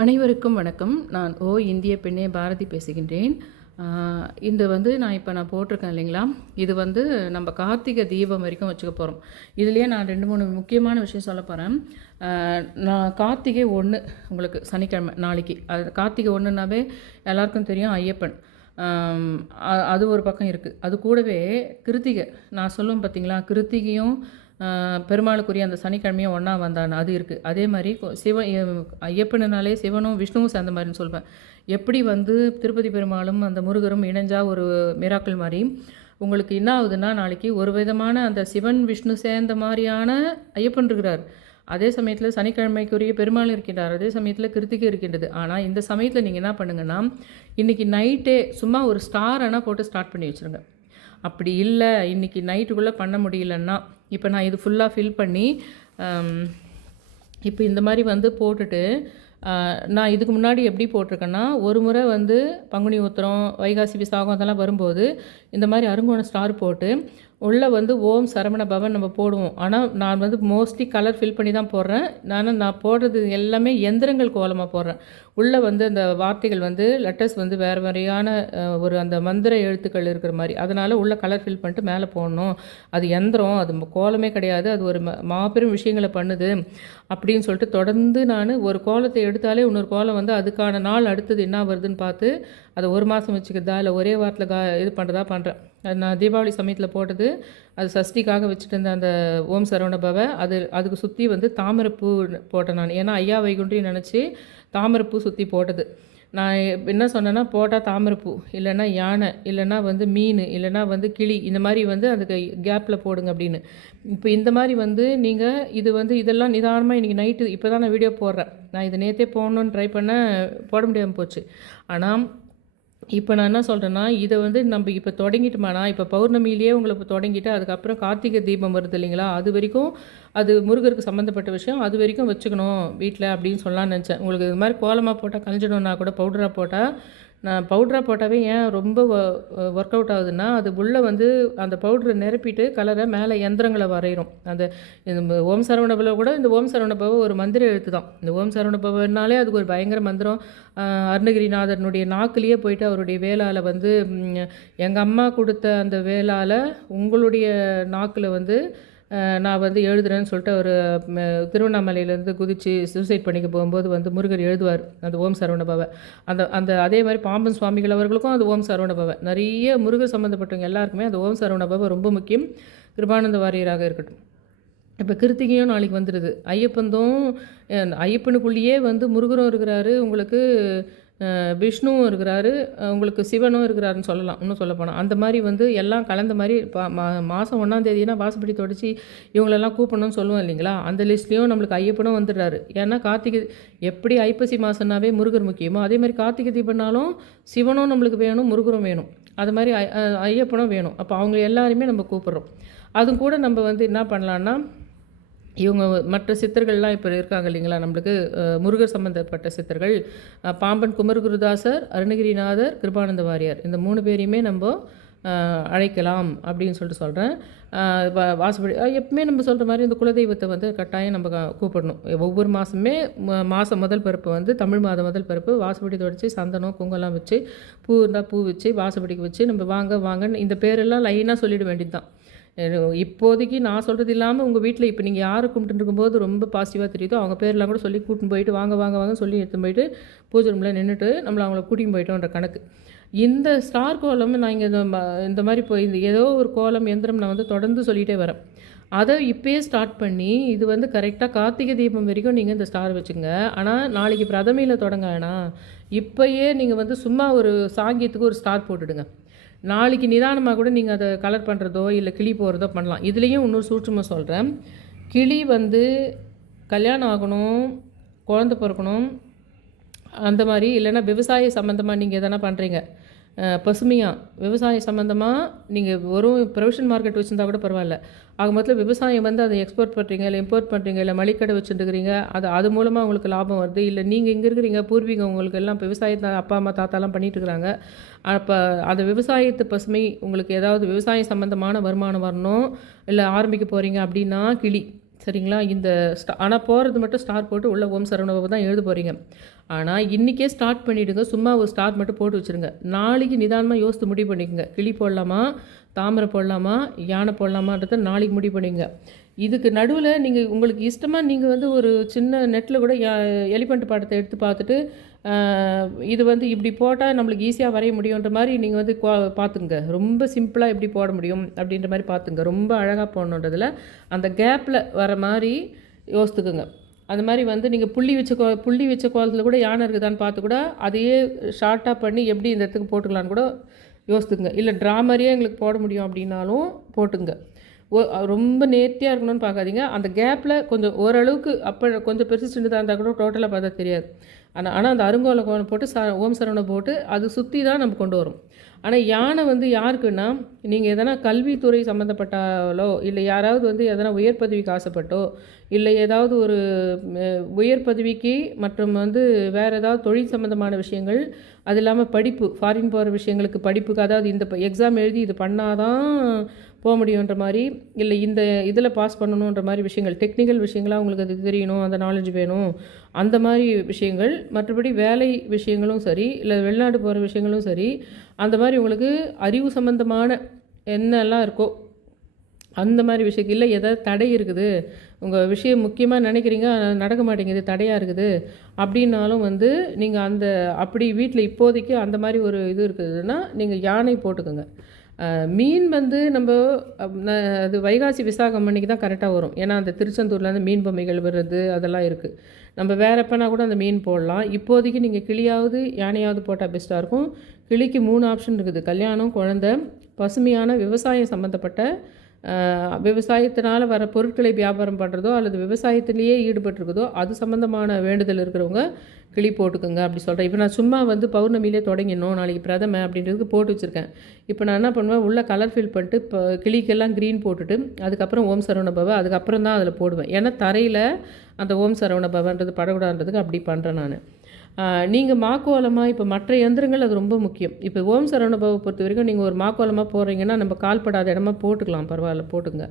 அனைவருக்கும் வணக்கம். நான் ஓ இந்திய பெண்ணே பாரதி பேசுகின்றேன். இந்த வந்து நான் இப்போ நான் போட்டிருக்கேன் இல்லைங்களா? இது வந்து நம்ம கார்த்திகை தீபம் வரைக்கும் வச்சுக்க போகிறோம் இதுலேயே நான் ரெண்டு மூணு முக்கியமான விஷயம் சொல்ல போகிறேன் நான் கார்த்திகை ஒன்று உங்களுக்கு சனிக்கிழமை நாளைக்கு. அது கார்த்திகை ஒன்றுனாவே எல்லாருக்கும் தெரியும் ஐயப்பன். அது ஒரு பக்கம் இருக்குது அது கூடவே கிருத்திகை. நான் சொல்லுவேன் பார்த்தீங்களா கிருத்திகையும் பெருமாளுக்குரிய அந்த சனிக்கிழமையும் ஒன்றா வந்தான். அது இருக்குது அதே மாதிரி சிவன் சிவ ஐயப்பனுனாலே சிவனும் விஷ்ணுவும் சேர்ந்த மாதிரின்னு சொல்வேன். எப்படி வந்து திருப்பதி பெருமாளும் அந்த முருகரும் இணைஞ்சால் ஒரு மிராக்கள் மாதிரி? உங்களுக்கு என்ன ஆகுதுன்னா நாளைக்கு ஒரு விதமான அந்த சிவன் விஷ்ணு சேர்ந்த மாதிரியான ஐயப்பன் இருக்கிறார். அதே சமயத்தில் சனிக்கிழமைக்குரிய பெருமாள் இருக்கின்றார். அதே சமயத்தில் கிருத்திகை இருக்கின்றது. ஆனால் இந்த சமயத்தில் நீங்கள் என்ன பண்ணுங்கன்னா இன்றைக்கி நைட்டே சும்மா ஒரு ஸ்டார் ஆனால் போட்டு ஸ்டார்ட் பண்ணி வச்சுருங்க. அப்படி இல்லை இன்றைக்கி நைட்டுக்குள்ளே பண்ண முடியலன்னா இப்போ நான் இது ஃபுல்லாக ஃபில் பண்ணி இப்போ இந்த மாதிரி வந்து போட்டுட்டு நான் இதுக்கு முன்னாடி எப்படி போட்டிருக்கேன்னா ஒரு முறை வந்து பங்குனி உத்திரம் வைகாசி விசாகம் அதெல்லாம் வரும்போது இந்த மாதிரி அருங்கோண ஸ்டார் போட்டு உள்ளே வந்து ஓம் சரவண பவன் நம்ம போடுவோம். ஆனால் நான் வந்து மோஸ்ட்லி கலர் ஃபில் பண்ணி தான் போடுறேன். நான் நான் போடுறது எல்லாமே எந்திரங்கள் கோலமாக போடுறேன். உள்ளே வந்து அந்த வார்த்தைகள் வந்து லெட்டர்ஸ் வந்து வேறு மாதிரியான ஒரு அந்த மந்திர எழுத்துக்கள் இருக்கிற மாதிரி. அதனால் உள்ளே கலர் ஃபில் பண்ணிட்டு மேலே போடணும். அது எந்திரம் அது கோலமே கிடையாது. அது ஒரு ம- மாபெரும் விஷயங்களை பண்ணுது அப்படின்னு சொல்லிட்டு தொடர்ந்து நான் ஒரு கோலத்தை எடுத்தாலே இன்னொரு கோலம் வந்து அதுக்கான நாள் அடுத்தது என்ன வருதுன்னு பார்த்து அதை ஒரு மாதம் வச்சுக்கிறதா இல்லை ஒரே வாரத்தில் கா இது பண்ணுறதா பண்ணுறேன் அது நான் தீபாவளி சமயத்தில் போட்டது அது சஷ்டிக்காக வச்சுட்டு இருந்த அந்த ஓம் சரவணபவ அது அதுக்கு சுற்றி வந்து தாமரைப்பூ போட்டேன் நான். ஏன்னா ஐயா வைகுண்டையும் நினச்சி தாமரைப்பூ சுற்றி போட்டது. நான் என்ன சொன்னேன்னா போட்டால் தாமரைப்பூ இல்லைன்னா யானை இல்லைன்னா வந்து மீன் இல்லைன்னா வந்து கிளி இந்த மாதிரி வந்து அதுக்கு கேப்பில் போடுங்க அப்படின்னு. இப்போ இந்த மாதிரி வந்து நீங்கள் இது வந்து இதெல்லாம் நிதானமாக இன்றைக்கி நைட்டு இப்போ தான் நான் வீடியோ போடுறேன். நான் இது நேற்றே போடணுன்னு ட்ரை பண்ண போட முடியாமல் போச்சு. ஆனால் இப்போ நான் என்ன சொல்கிறேன்னா இதை வந்து நம்ம இப்போ தொடங்கிட்டோமானா இப்போ பௌர்ணமியிலேயே உங்களை இப்போ தொடங்கிட்டு அதுக்கப்புறம் கார்த்திகை தீபம் வருது இல்லைங்களா? அது வரைக்கும் அது முருகருக்கு சம்மந்தப்பட்ட விஷயம். அது வரைக்கும் வச்சுக்கணும் வீட்டில் அப்படின்னு சொல்லலாம்னு நினச்சேன். உங்களுக்கு இது மாதிரி கோலமாக போட்டால் கழிஞ்சிடணும்னா கூட பவுடராக போட்டால் நான் பவுடராக போட்டாவே ஏன் ரொம்ப ஒர்க் அவுட் ஆகுதுன்னா அது உள்ளே வந்து அந்த பவுடரை நிரப்பிட்டு கலரை மேலே யந்திரங்களை வரைகிறோம் அந்த ஓம் சரவணபவ கூட இந்த ஓம் சரவணபவ ஒரு மந்திர எழுத்து தான். இந்த ஓம் சரவணபவனாலே அதுக்கு ஒரு பயங்கர மந்திரம். அருணகிரிநாதனுடைய நாக்குலேயே போயிட்டு அவருடைய வேளால் வந்து எங்கள் அம்மா கொடுத்த அந்த வேளால் உங்களுடைய நாக்கில் வந்து நான் வந்து எழுதுறேன்னு சொல்லிட்டு அவர் திருவண்ணாமலையிலேருந்து குதித்து சூசைட் பண்ணிக்க போகும்போது வந்து முருகர் எழுதுவார் அந்த ஓம் சரவண பவ அந்த அந்த அதே மாதிரி பாம்பன் சுவாமிகள் அவர்களுக்கும் அது ஓம் சரவண பவ நிறைய முருகர் சம்மந்தப்பட்டவங்க எல்லாருக்குமே அந்த ஓம் சரவண பவ ரொம்ப முக்கியம். கிருபானந்த வாரியராக இருக்கட்டும். இப்போ கிருத்திகையும் நாளைக்கு வந்துடுது. ஐயப்பந்தும் ஐயப்பனுக்குள்ளேயே வந்து முருகரும் இருக்கிறாரு. உங்களுக்கு விஷ்ணுவும் இருக்கிறாரு உங்களுக்கு சிவனும் இருக்கிறாருன்னு சொல்லலாம் இன்னும் சொல்ல போனால் அந்த மாதிரி வந்து எல்லாம் கலந்த மாதிரி பா மா மாதம் ஒன்றாம் தேதினா வாசப்படி தொடச்சி இவங்களெல்லாம் கூப்பிடணும்னு சொல்லுவோம் இல்லைங்களா? அந்த லிஸ்ட்லேயும் நம்மளுக்கு ஐயப்பனும் வந்துடுறாரு. ஏன்னா கார்த்திகை எப்படி ஐப்பசி மாதம்னாவே முருகர் முக்கியமோ அதே மாதிரி கார்த்திகை தீபம்னாலும் சிவனும் நம்மளுக்கு வேணும் முருகரும் வேணும். அது மாதிரி ஐ- ஐயப்பனும் வேணும். அப்போ அவங்க எல்லாருமே நம்ம கூப்பிட்றோம். அதுவும் கூட நம்ம வந்து என்ன பண்ணலான்னா இவங்க மற்ற சித்தர்கள்லாம் இப்போ இருக்காங்க இல்லைங்களா? நம்மளுக்கு முருகர் சம்பந்தப்பட்ட சித்தர்கள். பாம்பன் குமரகுருதாசர் அருணகிரிநாதர் கிருபானந்த வாரியார். இந்த மூணு பேரையுமே நம்ம அழைக்கலாம் அப்படின்னு சொல்லிட்டு சொல்கிறேன் வாசப்படி எப்பவுமே நம்ம சொல்கிற மாதிரி இந்த குலதெய்வத்தை வந்து கட்டாயம் நம்ம கூப்பிடணும். ஒவ்வொரு மாதமே மாதம் முதல் பிறப்பு வந்து தமிழ் மாதம் முதல் பிறப்பு வாசப்படி தொடச்சி சந்தனம் குங்கெல்லாம் வச்சு பூ இருந்தால் பூ வச்சு வாசப்படிக்கு வச்சு நம்ம வாங்க வாங்கன்னு இந்த பேரெல்லாம் லைனாக சொல்லிட வேண்டியது தான் இப்போதைக்கு நான் சொல்கிறது இல்லாமல் உங்கள் வீட்டில் இப்போ நீங்கள் யாரை கும்பிட்டு இருக்கும்போது ரொம்ப பாசிட்டிவாக தெரியுதோ அவங்க பேர்லாம் கூட சொல்லி கூட்டின்னு போயிட்டு வாங்க வாங்க வாங்க சொல்லி எடுத்துன்னு போயிட்டு பூஜை ரூமில் நின்றுட்டு நம்மளை அவங்கள கூட்டின்னு போயிட்டோன்ற கணக்கு. இந்த ஸ்டார் கோலம் நான் இங்கே இந்த ம- இந்த மாதிரி போய் இந்த ஏதோ ஒரு கோலம் எந்திரம் நான் வந்து தொடர்ந்து சொல்லிகிட்டே வரேன். அதை இப்போயே ஸ்டார்ட் பண்ணி இது வந்து கரெக்டாக கார்த்திகை தீபம் வரைக்கும் நீங்கள் இந்த ஸ்டார் வச்சுங்க. ஆனால் நாளைக்கு பிரதமையில் தொடங்க வேணாம். இப்போயே நீங்கள் வந்து சும்மா ஒரு சாங்கியத்துக்கு ஒரு ஸ்டார் போட்டுடுங்க. நாளைக்கு நிதானமாக கூட நீங்கள் அதை கலர் பண்ணுறதோ இல்லை கிளி போகிறதோ பண்ணலாம். இதுலேயும் இன்னொரு சூட்சமாக சொல்கிறேன் கிளி வந்து கல்யாணம் ஆகணும் குழந்த பிறக்கணும் அந்த மாதிரி இல்லைன்னா விவசாய சம்மந்தமாக நீங்கள் எதனா பண்ணுறீங்க பசுமையாக விவசாயம் சம்மந்தமாக நீங்கள் வெறும் ப்ரொவிஷன் மார்க்கெட் வச்சுருந்தா கூட பரவாயில்ல. ஆக மொத்தம் விவசாயம் வந்து அதை எக்ஸ்போர்ட் பண்ணுறீங்க இல்லை இம்போர்ட் பண்ணுறீங்க இல்லை மளிக்கடை வச்சுட்டுருக்கிறீங்க அது அது மூலமாக உங்களுக்கு லாபம் வருது. இல்லை நீங்கள் இங்கே இருக்கிறீங்க பூர்வீகம் உங்களுக்கு எல்லாம் விவசாயத்தை அப்பா அம்மா தாத்தாலாம் பண்ணிகிட்டு இருக்கிறாங்க. அப்போ அந்த விவசாயத்து பசுமை உங்களுக்கு ஏதாவது விவசாயம் சம்மந்தமான வருமானம் வரணும் இல்லை ஆரம்பிக்க போகிறீங்க அப்படின்னா கிளி. சரிங்களா? இந்த ஸ்டா ஆனால் போகிறது மட்டும் ஸ்டார் போட்டு உள்ள ஓம் சரவணபவ தான் எழுத போகிறீங்க ஆனால் இன்றைக்கே ஸ்டார்ட் பண்ணிவிடுங்க சும்மா ஒரு ஸ்டார் மட்டும் போட்டு வச்சுருங்க. நாளைக்கு நிதானமாக யோசித்து முடிவு பண்ணிக்கோங்க. கிளி போடலாமா? தாமரை போடலாமா? யானை போடலாமான்றதை நாளைக்கு முடிவு பண்ணிக்கோங்க. இதுக்கு நடுவில் நீங்கள் உங்களுக்கு இஷ்டமாக நீங்கள் வந்து ஒரு சின்ன நெட்டில் கூட எலிஃபண்ட் படத்தை எடுத்து பார்த்துட்டு இது வந்து இப்படி போட்டால் நம்மளுக்கு ஈஸியாக வரைய முடியுன்ற மாதிரி நீங்கள் வந்து பார்த்துங்க ரொம்ப சிம்பிளாக எப்படி போட முடியும் அப்படின்ற மாதிரி பார்த்துங்க ரொம்ப அழகாக போடணுன்றதுல அந்த கேப்பில் வர மாதிரி யோசித்துக்குங்க. அந்த மாதிரி வந்து நீங்கள் புள்ளி வச்ச கோ புள்ளி வச்ச கோலத்தில் கூட யானை இருக்குதான்னு பார்த்து கூட அதையே ஷார்ட்டாக பண்ணி எப்படி இந்த இடத்துக்கு போட்டுக்கலான்னு கூட யோசித்துக்குங்க. இல்லை ட்ரா மாதிரியே எங்களுக்கு போட முடியும் அப்படின்னாலும் போட்டுங்க ஓ ரொம்ப நேர்த்தியாக இருக்கணும்னு பார்க்காதீங்க. அந்த கேப்பில் கொஞ்சம் ஓரளவுக்கு அப்போ கொஞ்சம் பெருசு சின்னதாக இருந்தால் கூட டோட்டலாக பார்த்தா தெரியாது. ஆனால் ஆனால் அந்த அருங்கோல போட்டு ச ஓம் சரவணை போட்டு அது சுற்றி தான் நம்ம கொண்டு வரும். ஆனால் யானை வந்து யாருக்குன்னா நீங்கள் எதனா கல்வித்துறை சம்மந்தப்பட்டாலோ இல்லை யாராவது வந்து எதனா உயர் பதவிக்கு ஆசைப்பட்டோ இல்லை ஏதாவது ஒரு உயர் பதவிக்கு மற்றும் வந்து வேறு ஏதாவது தொழில் சம்மந்தமான விஷயங்கள் அது இல்லாமல் படிப்பு ஃபாரின் போகிற விஷயங்களுக்கு படிப்புக்கு அதாவது இந்த எக்ஸாம் எழுதி இது பண்ணாதான் போக முடியுன்ற மாதிரி இல்லை இந்த இதில் பாஸ் பண்ணணுன்ற மாதிரி விஷயங்கள் டெக்னிக்கல் விஷயங்களாக உங்களுக்கு அது தெரியணும் அந்த நாலேஜ் வேணும் அந்த மாதிரி விஷயங்கள் மற்றபடி வேலை விஷயங்களும் சரி இல்லை வெளிநாடு போகிற விஷயங்களும் சரி அந்த மாதிரி உங்களுக்கு அறிவு சம்மந்தமான என்னெல்லாம் இருக்கோ அந்த மாதிரி விஷயத்துக்கு இல்லை ஏதாவது தடை இருக்குது உங்கள் விஷயம் முக்கியமாக நினைக்கிறீங்க நடக்க மாட்டேங்குது தடையாக இருக்குது அப்படின்னாலும் வந்து நீங்கள் அந்த அப்படி வீட்டில் இப்போதைக்கு அந்த மாதிரி ஒரு இது இருக்குதுன்னா நீங்கள் யானை போட்டுக்கோங்க. மீன் வந்து நம்ம ந- அது வைகாசி விசாகம் அன்னைக்கு தான் கரெக்டாக வரும். ஏன்னா அந்த திருச்செந்தூர்லேருந்து மீன் பொம்மைகள் வர்றது அதெல்லாம் இருக்குது நம்ம வேறு எப்போனா கூட அந்த மீன் போடலாம். இப்போதைக்கு நீங்கள் கிளியாவது யானையாவது போட்டால் பெஸ்ட்டாக இருக்கும். கிளிக்கு மூணு ஆப்ஷன் இருக்குது. கல்யாணம் குழந்த பசுமையான விவசாயம் சம்மந்தப்பட்ட விவசாயத்தினால் வர பொருட்களை வியாபாரம் பண்ணுறதோ அல்லது விவசாயத்திலேயே ஈடுபட்டிருக்குதோ அது சம்மந்தமான வேண்டுதல் இருக்கிறவங்க கிளி போட்டுக்கோங்க அப்படி சொல்கிறேன் இப்போ நான் சும்மா வந்து பௌர்ணமியிலே தொடங்கிடணும் நாளைக்கு பிரதம அப்படின்றதுக்கு போட்டு வச்சுருக்கேன். இப்போ நான் என்ன பண்ணுவேன் உள்ளே கலர் ஃபில் பண்ணிட்டு இப்போ கிளிக்கெல்லாம் க்ரீன் போட்டுட்டு அதுக்கப்புறம் ஓம் சரவண பவ அதுக்கப்புறம் தான் அதில் போடுவேன். ஏன்னா தரையில் அந்த ஓம் சரவண பவன்றது படகுடான்றதுக்கு அப்படி பண்ணுறேன் நான். நீங்கள் மாக்கோலமாக இப்போ மற்ற எந்திரங்கள் அது ரொம்ப முக்கியம். இப்போ ஓம் சரவணபாவை பொறுத்த வரைக்கும் நீங்கள் ஒரு மாக்கோலமாக போகிறீங்கன்னா நம்ம கால்படாத இடமா போட்டுக்கலாம். பரவாயில்ல போட்டுங்க.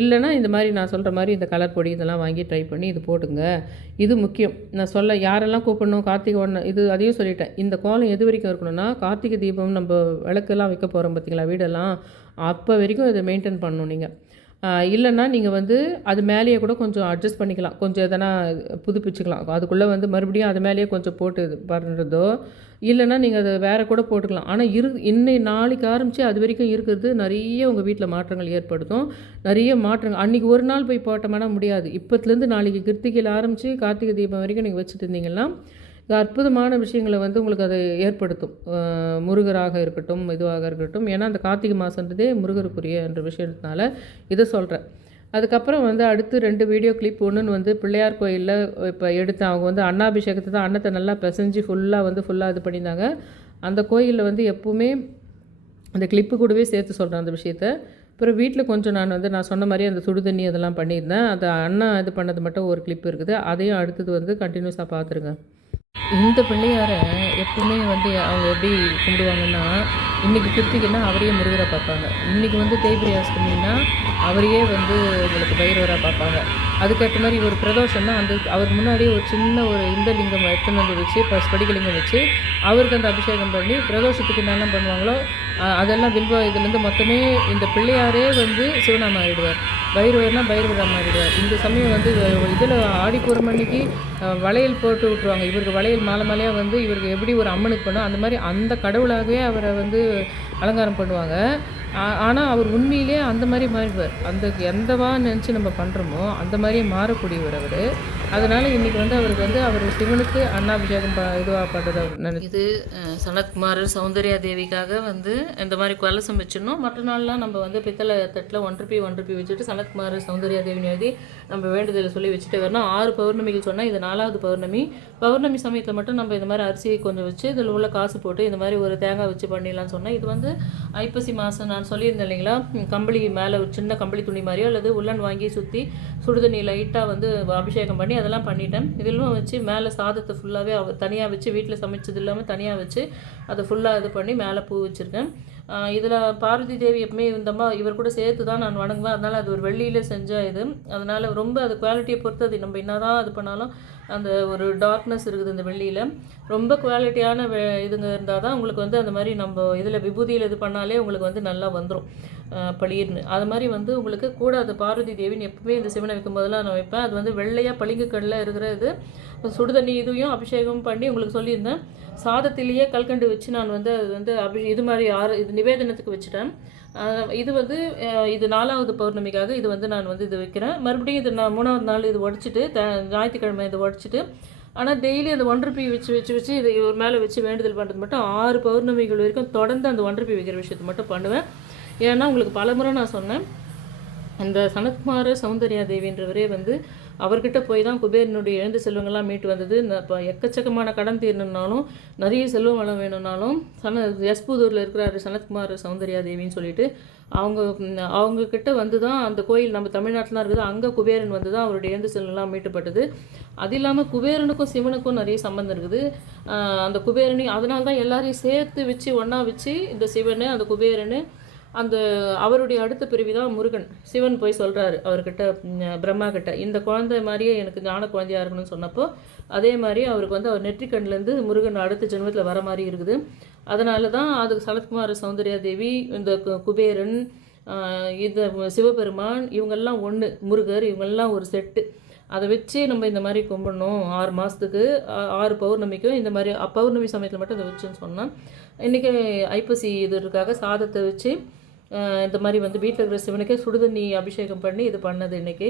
இல்லைன்னா இந்த மாதிரி நான் சொல்கிற மாதிரி இந்த கலர் பொடி இதெல்லாம் வாங்கி ட்ரை பண்ணி இது போட்டுங்க. இது முக்கியம். நான் சொல்ல யாரெல்லாம் கூப்பிடணும் கார்த்திகை ஒன்று இது அதையும் சொல்லிட்டேன். இந்த கோலம் எது வரைக்கும் இருக்கணும்னா கார்த்திகை தீபம் நம்ம விளக்கெல்லாம் வைக்க போகிறோம் பார்த்தீங்களா வீடெல்லாம். அப்போ வரைக்கும் இதை மெயின்டைன் பண்ணணும் நீங்கள் இல்லைன்னா நீங்கள் வந்து அது மேலேயே கூட கொஞ்சம் அட்ஜஸ்ட் பண்ணிக்கலாம். கொஞ்சம் எதனா புதுப்பிச்சுக்கலாம். அதுக்குள்ளே வந்து மறுபடியும் அது மேலேயே கொஞ்சம் போட்டு பண்ணுறதோ இல்லைன்னா நீங்கள் அதை வேறு கூட போட்டுக்கலாம். ஆனால் இரு இன்னை நாளைக்கு ஆரம்பித்து அது வரைக்கும் இருக்கிறது நிறைய உங்கள் வீட்டில் மாற்றங்கள் ஏற்படுத்தும். நிறைய மாற்றங்கள். அன்றைக்கி ஒரு நாள் போய் போட்டோம்னா முடியாது. இப்போத்துலேருந்து நாளைக்கு கிருத்திகையில் ஆரம்பித்து கார்த்திகை தீபம் வரைக்கும் நீங்கள் வச்சுட்டு இருந்தீங்கன்னா அற்புதமான விஷயங்களை வந்து உங்களுக்கு அது ஏற்படுத்தும். முருகராக இருக்கட்டும் இதுவாக இருக்கட்டும். ஏன்னா அந்த கார்த்திகை மாதன்றதே முருகருக்குரிய என்ற விஷயத்தினால இதை சொல்கிறேன் அதுக்கப்புறம் வந்து அடுத்து ரெண்டு வீடியோ கிளிப் ஒன்றுன்னு வந்து பிள்ளையார் கோயிலில் இப்போ எடுத்தேன். அவங்க வந்து அன்னாபிஷேகத்தை தான் அன்னத்தை நல்லா பிசைஞ்சு ஃபுல்லாக வந்து ஃபுல்லாக இது பண்ணியிருந்தாங்க. அந்த கோயிலில் வந்து எப்போவுமே அந்த கிளிப்பு கூடவே சேர்த்து சொல்கிறேன் அந்த விஷயத்த. அப்புறம் வீட்டில் கொஞ்சம் நான் வந்து நான் சொன்ன மாதிரி அந்த சுடு தண்ணி அதெல்லாம் பண்ணியிருந்தேன். அது அண்ணா இது பண்ணது மட்டும் ஒரு கிளிப் இருக்குது. அதையும் அடுத்தது வந்து கண்டினியூஸாக பார்த்துருங்க. இந்த பிள்ளையாரை எப்பவுமே வந்து அவங்க எப்படி கும்பிடுவாங்கன்னா இன்றைக்கி கிருத்திகைன்னா அவரையே முருகரை பார்ப்பாங்க. இன்றைக்கி வந்து தேய்பிரி அஷ்டமின்னா அவரையே வந்து உங்களுக்கு பைரவராக பார்ப்பாங்க. அதுக்கேற்ற மாதிரி ஒரு பிரதோஷம்னா அந்த அவர் முன்னாடியே ஒரு சின்ன ஒரு இந்த லிங்கம் எடுத்துன்னு வந்து வச்சு இப்போ ஸ்படிகலிங்கம் வச்சு அவருக்கு அந்த அபிஷேகம் பண்ணி பிரதோஷத்துக்கு என்னென்ன பண்ணுவாங்களோ அதெல்லாம் வில்வ இதுலேருந்து மொத்தமே இந்த பிள்ளையாரே வந்து சிவனாக மாறிடுவார். பைரவர்னா பைரவராக மாறிடுவார். இந்த சமயம் வந்து இதில் ஆடிப்பூரம் அன்னைக்கு வளையல் போட்டு விட்ருவாங்க இவருக்கு வளையல் மாலை மாலையாக வந்து இவருக்கு எப்படி ஒரு அம்மனுக்கு பண்ணோம் அந்த மாதிரி அந்த கடவுளாகவே அவரை வந்து அலங்காரம் பண்ணுவாங்க. ஆனால் அவர் உண்மையிலே அந்த மாதிரி மாறிடுவார். அந்த எந்தவா நினச்சி நம்ம பண்ணுறோமோ அந்த மாதிரியே மாறக்கூடியவர் அவர். அதனால் இன்றைக்கி வந்து அவருக்கு வந்து அவர் சிவனுக்கு அன்னாபிஷேகம் ப இதுவாக பண்ணுறது அவர் இது சனத்குமார் சௌந்தர்யா தேவிக்காக வந்து இந்த மாதிரி கலசம் வச்சிடணும் மற்ற நாள்லாம் நம்ம வந்து பித்தளை தட்டில் ஒன் ருபி வச்சுட்டு சனத்குமார் சௌந்தர்யா தேவினு எழுதி நம்ம வேண்டுதல் சொல்லி வச்சுட்டு வரணும். ஆறு பௌர்ணமிகள் சொன்னால் இது நாலாவது பௌர்ணமி. பௌர்ணமி சமயத்தில் மட்டும் நம்ம இந்த மாதிரி அரிசி கொஞ்சம் வச்சு இதில் உள்ள காசு போட்டு இந்த மாதிரி ஒரு தேங்காய் வச்சு பண்ணிடலாம்னு சொன்னால் இது வந்து ஐப்பசி மாதம் நான் சொல்லியிருந்தேன் இல்லைங்களா? கம்பளி மேலே ஒரு சின்ன கம்பளி துணி மாதிரியோ அல்லது உள்ளன் வாங்கி சுற்றி சுடுதண்ணி லைட்டாக வந்து அபிஷேகம் பண்ணி அதெல்லாம் பண்ணிட்டேன். இதெல்லாம் வச்சு மேலே சாதத்தை ஃபுல்லாகவே தனியாக வச்சு வீட்டில் சமைச்சது இல்லாமல் தனியாக வச்சு அதை ஃபுல்லாக இது பண்ணி மேலே பூ வச்சுருக்கேன். இதில் பார்வதி தேவி எப்பவுமே இந்த இவர் கூட சேர்த்து தான் நான் வணங்குவேன். அதனால் அது ஒரு வெள்ளியில் செஞ்ச இது. அதனால் ரொம்ப அது குவாலிட்டியை பொறுத்து அது நம்ம என்னதான் இது பண்ணாலும் அந்த ஒரு டார்க்னஸ் இருக்குது இந்த வெள்ளியில். ரொம்ப குவாலிட்டியான வெ இதுங்க இருந்தால் தான் உங்களுக்கு வந்து அந்த மாதிரி நம்ம இதில் விபூதியில் இது பண்ணாலே உங்களுக்கு வந்து நல்லா வந்துடும் பளிர்னு. அது மாதிரி வந்து உங்களுக்கு கூட அது பார்வதி தேவின்னு எப்பவுமே இந்த சிவனை வைக்கும் போதெல்லாம் நான் வைப்பேன். அது வந்து வெள்ளையாக பளிங்கு கல்லில் இருக்கிற இது. சுடுதண்ணி இதையும் அபிஷேகம் பண்ணி உங்களுக்கு சொல்லியிருந்தேன். சாதத்திலேயே கல்கண்டு வச்சு நான் வந்து அது வந்து அபி இது மாதிரி ஆறு இது நிவேதனத்துக்கு வச்சுட்டேன். இது வந்து இது நாலாவது பௌர்ணமிக்காக இது வந்து நான் வந்து இது வைக்கிறேன். மறுபடியும் இது நான் மூணாவது நாள் இது உடச்சிட்டு த ஞாயிற்றுக்கிழமை இது உடச்சிட்டு ஆனால் டெய்லி அந்த ஒன்றரை வச்சு வச்சு வச்சு இது ஒரு மேலே வச்சு வேண்டுதல் பண்ணுறது மட்டும் ஆறு பௌர்ணமிகள் வரைக்கும் தொடர்ந்து அந்த ஒன்றரை வைக்கிற விஷயத்தை மட்டும் பண்ணுவேன். ஏன்னா உங்களுக்கு பலமுறை நான் சொன்னேன். அந்த சனத்குமார சௌந்தர்யா தேவின்றவரே வந்து அவர்கிட்ட போய் தான் குபேரனுடைய இழந்த செல்வங்கள்லாம் மீட்டு வந்தது. இப்போ எக்கச்சக்கமான கடன் தீரணுன்னாலும் நிறைய செல்வம் வளம் வேணும்னாலும் சன எஸ்புதூரில் இருக்கிறாரு சனத்குமார் சௌந்தர்யா தேவின்னு சொல்லிட்டு அவங்க அவங்கக்கிட்ட வந்து தான் அந்த கோயில் நம்ம தமிழ்நாட்டில் தான் இருக்குது. அங்கே குபேரன் வந்து தான் அவருடைய இழந்த செல்வங்கள்லாம் மீட்டுப்பட்டது. அது இல்லாமல் குபேரனுக்கும் சிவனுக்கும் நிறைய சம்பந்தம் இருக்குது. அந்த குபேரனையும் அதனால தான் எல்லாரையும் சேர்த்து வச்சு ஒன்றா வச்சு இந்த சிவனு அந்த குபேரனு அந்த அவருடைய அடுத்த பிரிவு தான் முருகன். சிவன் போய் சொல்கிறாரு அவர்கிட்ட பிரம்மா கிட்ட இந்த குழந்தை மாதிரியே எனக்கு ஞான குழந்தையா இருக்கணும்னு சொன்னப்போ அதே மாதிரி அவருக்கு வந்து அவர் நெற்றிக்கண்லேருந்து முருகன் அடுத்த ஜென்மத்தில் வர மாதிரி இருக்குது. அதனால தான் அதுக்கு சரத்குமார் சௌந்தர்யா தேவி இந்த கு- குபேரன் இந்த சிவபெருமான் இவங்கெல்லாம் ஒன்று முருகர் இவங்கெல்லாம் ஒரு செட்டு. அதை வச்சு நம்ம இந்த மாதிரி கும்பிடணும். ஆறு மாதத்துக்கு ஆறு பௌர்ணமிக்கும் இந்த மாதிரி பௌர்ணமி சமயத்தில் மட்டும் இதை வச்சுன்னு சொன்னால் இன்றைக்கி ஐப்பசி இதற்காக சாதத்தை வச்சு இந்த மாதிரி வந்து வீட்டில் இருக்கிற சிவனுக்கே சுடுதண்ணி அபிஷேகம் பண்ணி இது பண்ணது இன்றைக்கி